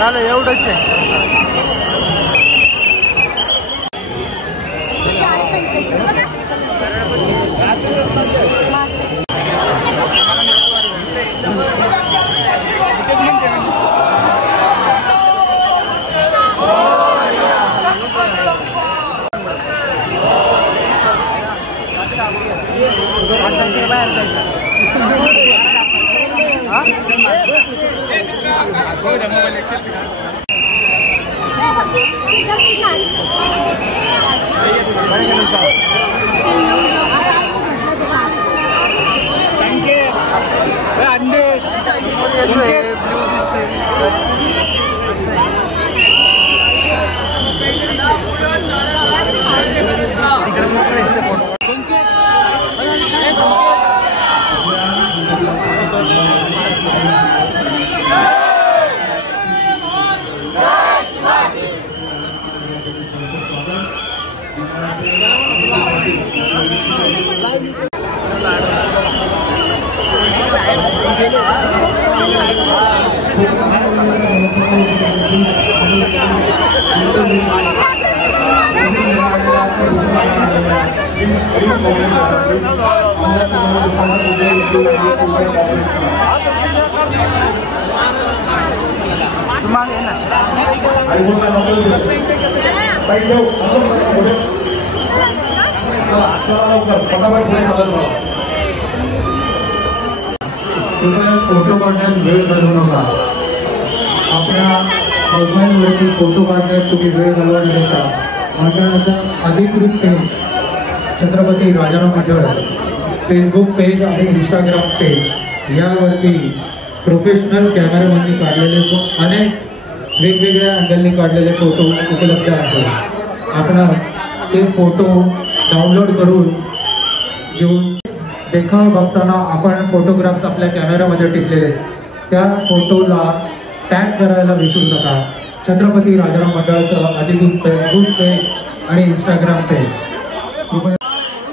झालं एवढंच आहे. फोटो काढण्यात वेळ घालवू नका. आपल्या मोबाईलवरती फोटो काढण्यात तुम्ही वेळ घालवण्यापेक्षा मंडळाचा अधिकृत पेज छत्रपती राजाराम मंडळ फेसबुक पेज आणि इंस्टाग्राम पेज यावरती प्रोफेशनल कॅमेरामॅननी काढलेले अनेक वेगवेगळ्या अँगलनी काढलेले फोटो उपलब्ध आहेत. आपणास ते फोटो डाउनलोड करून घेऊन देखावा बघताना आपण फोटोग्राफ्स आपल्या कॅमेऱ्यामध्ये टिपलेले त्या फोटोला टॅग करायला विसरू नका. छत्रपती राजाराम मंडळाचं अधिकृत फेसबुक पेज आणि इंस्टाग्राम पेज.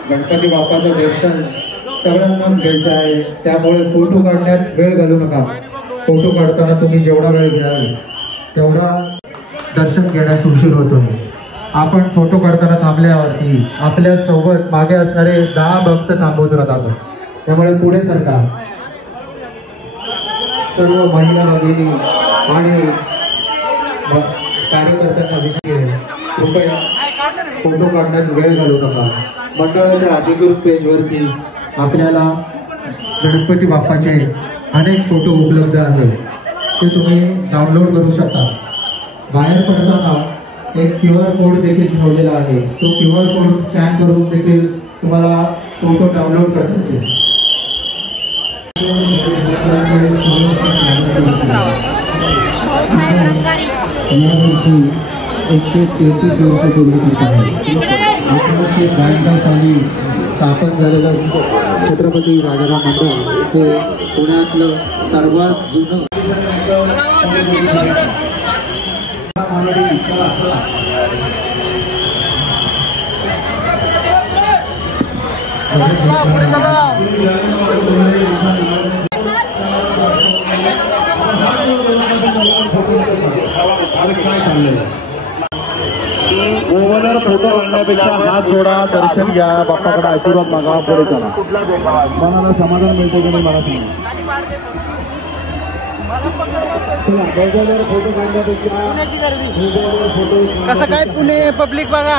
गणपती बाप्पाचं दर्शन सगळ्यांनाच घ्यायचं आहे, त्यामुळे फोटो काढण्यात वेळ घालू नका. फोटो काढताना तुम्ही जेवढा वेळ घ्याल तेवढा दर्शन घेण्यास उशीर होतो. आपण फोटो काढताना थांबल्यावरती आपल्या सोबत मागे असणारे 10 भक्त थांबवत राहतात. त्यामुळे पुढे सरका. सर्व महिला भगिनी आणि कार्यकर्त्यांना विनंती आहे, कृपया फोटो काढण्यात वेळ घालू नका. मंडळाच्या अधिकृत पेजवरती आपल्याला गणपती बाप्पाचे अनेक फोटो उपलब्ध आहेत, ते तुम्ही डाउनलोड करू शकता. बाहेर पडताना एक QR कोड देखील ठेवलेला आहे, तो QR कोड स्कॅन करून देखील तुम्हाला फोटो डाउनलोड करता येतील. यावर्षी 133 वर्ष पूर्ण करत आहे. 1952 साली स्थापन झालेलं छत्रपती राजाराम मंडळ हे पुण्यातलं सर्वात जुनं मोबाईलवर फोटो काढण्यापेक्षा हात जोडा, दर्शन घ्या, बाप्पाकडे आशीर्वाद मागा, पुढे चला. मनाला समाधान मिळते की नाही मला सांगा. फोटो काढण्यापेक्षा कसं काय पुणे पब्लिक बघा.